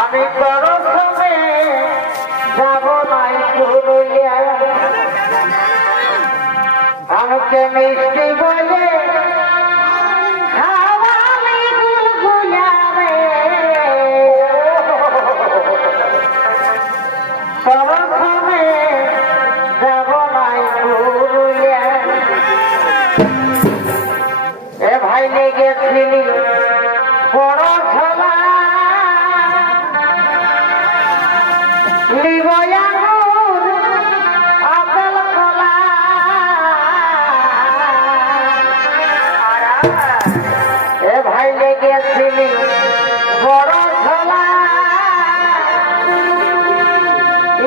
আমি পরশমে যাব নাই পুরুলিয়া, আমাকে মিষ্টি বলে খাওয়ালি গুলগুলাবে। পরশমে যাব নাই পুরুলিয়া, এ ভাই লেগেছিলি বড় ঝোলা, লিবয়ানুর আপেল কলা, এ ভাই লেগেছিলি বড় ঝোলা,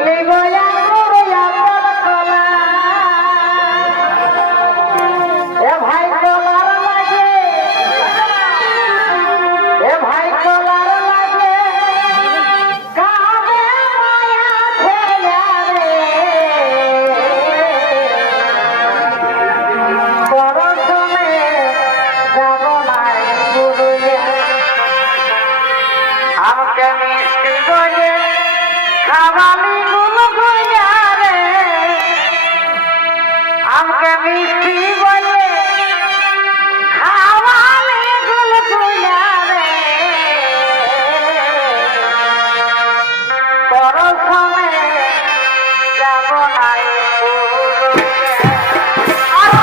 লিবয়ানুর আপেল কলা, এ ভাই কলার লাগে, এ ভাই কলার লাগে কাবে মায়া ছেলে রে। পরশমে যাব নাই পুরুলিয়া, আমাকে মিষ্টি বলে খাওয়ালি গুলগুলা রে, আমাকে মিষ্টি বলে খাওয়ালি গুলগুলা রে। পরশমে যাব নাই আমি